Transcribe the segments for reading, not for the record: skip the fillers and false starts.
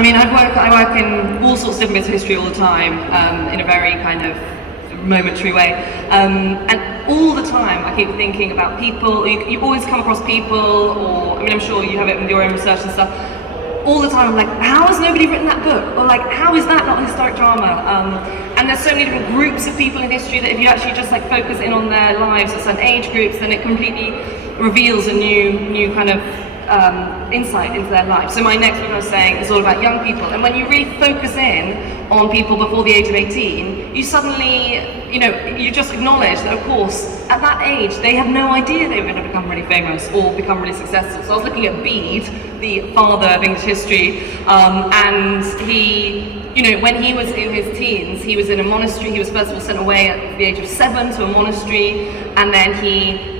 I mean, I work in all sorts of different bits of history all the time, in a very kind of momentary way, and all the time I keep thinking about people. You always come across people, or I mean, I'm sure you have it with your own research and stuff. All the time I'm like, how has nobody written that book? Or like, how is that not a historic drama? And there's so many different groups of people in history that if you actually just like focus in on their lives at certain age groups, then it completely reveals a new kind of insight into their life. So my next book, I was saying, is all about young people, and when you really focus in on people before the age of 18, you suddenly, you just acknowledge that, of course, at that age, they have no idea they were going to become really famous or become really successful. So I was looking at Bede, the father of English history, and he, when he was in his teens, he was in a monastery. He was first of all sent away at the age of 7 to a monastery, and then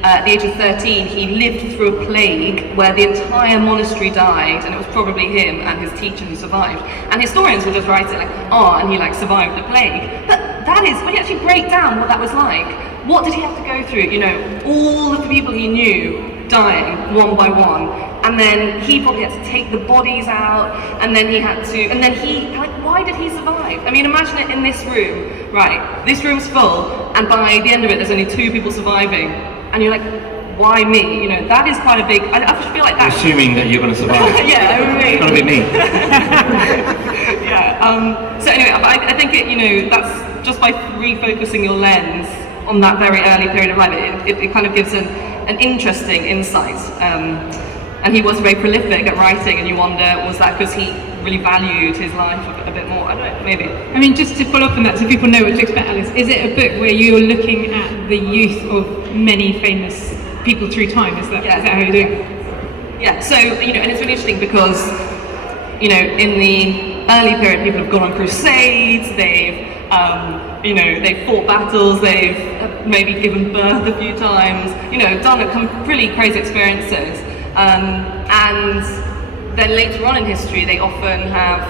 at the age of 13, he lived through a plague where the entire monastery died, and it was probably him and his teacher who survived. And historians will just write it like, and he like survived the plague. But that is, when you actually break down what that was like, what did he have to go through? All of the people he knew dying one by one, and then he probably had to take the bodies out, and then why did he survive? I mean, imagine it in this room, right? This room's full, and by the end of it, there's only 2 people surviving, and you're like, why me? That is quite a big. I just feel like that. Assuming that you're going to survive. Yeah, I mean, it's going to be me. Yeah. So anyway, I think that's just by refocusing your lens on that very early period of life. It kind of gives an interesting insight. And he was very prolific at writing, and you wonder, was that because he really valued his life a bit more? I don't know, maybe. I mean, just to follow up on that, so people know what to expect, Alice, is it a book where you're looking at the youth of many famous people through time? Is that how you're doing it? Yeah, so, and it's really interesting because, in the early period, people have gone on crusades, they've fought battles, they've maybe given birth a few times, done some really crazy experiences. And then later on in history, they often have,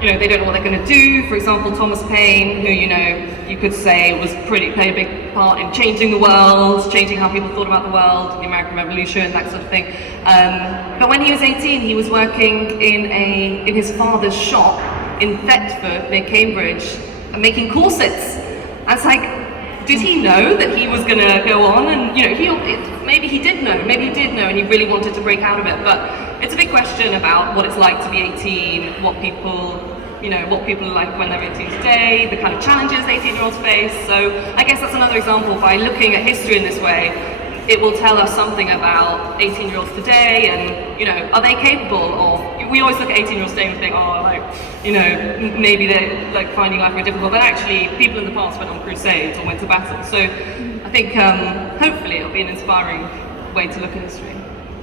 they don't know what they're going to do. For example, Thomas Paine, who, you could say played a big part in changing the world, changing how people thought about the world, the American Revolution, that sort of thing. But when he was 18, he was working in his father's shop in Thetford, near Cambridge, making corsets. And it's like, did he know that he was going to go on? And maybe he did know, and he really wanted to break out of it. But it's a big question about what it's like to be 18, what people are like when they're 18 today, the kind of challenges 18-year-olds face. So I guess that's another example. By looking at history in this way, it will tell us something about 18-year-olds today, and are they capable of? We always look at 18-year-olds today and think, maybe they're like finding life very difficult. But actually, people in the past went on crusades or went to battle. So I think hopefully it'll be an inspiring way to look at history.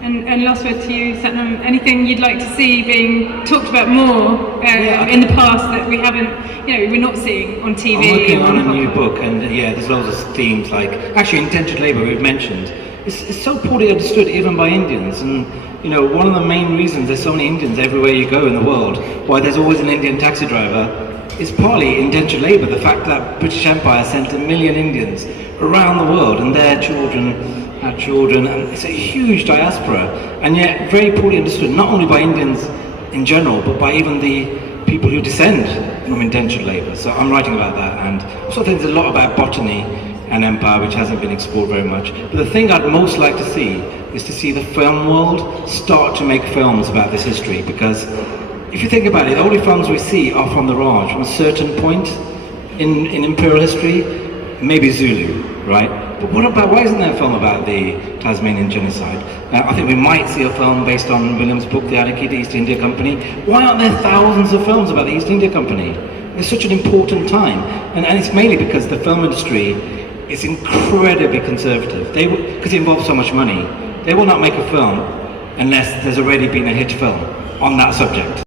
And last word to you, Sathnam. Anything you'd like to see being talked about more in the past that we haven't, we're not seeing on TV? I'm working on a new book, and there's loads of themes like actually indentured labour we've mentioned. It's so poorly understood even by Indians, and one of the main reasons there's so many Indians everywhere you go in the world, why there's always an Indian taxi driver, is partly indentured labour. The fact that British Empire sent 1 million Indians around the world, and their children had children, and it's a huge diaspora, and yet very poorly understood, not only by Indians in general, but by even the people who descend from indentured labour. So I'm writing about that, and also think there's a lot about botany and empire which hasn't been explored very much. But the thing I'd most like to see is to see the film world start to make films about this history, because if you think about it, the only films we see are from the Raj, from a certain point in imperial history, maybe Zulu, right? But why isn't there a film about the Tasmanian genocide? I think we might see a film based on William's book, The Adiki, the East India Company. Why aren't there thousands of films about the East India Company? It's such an important time. And it's mainly because the film industry is incredibly conservative. Because it involves so much money. They will not make a film unless there's already been a hit film on that subject.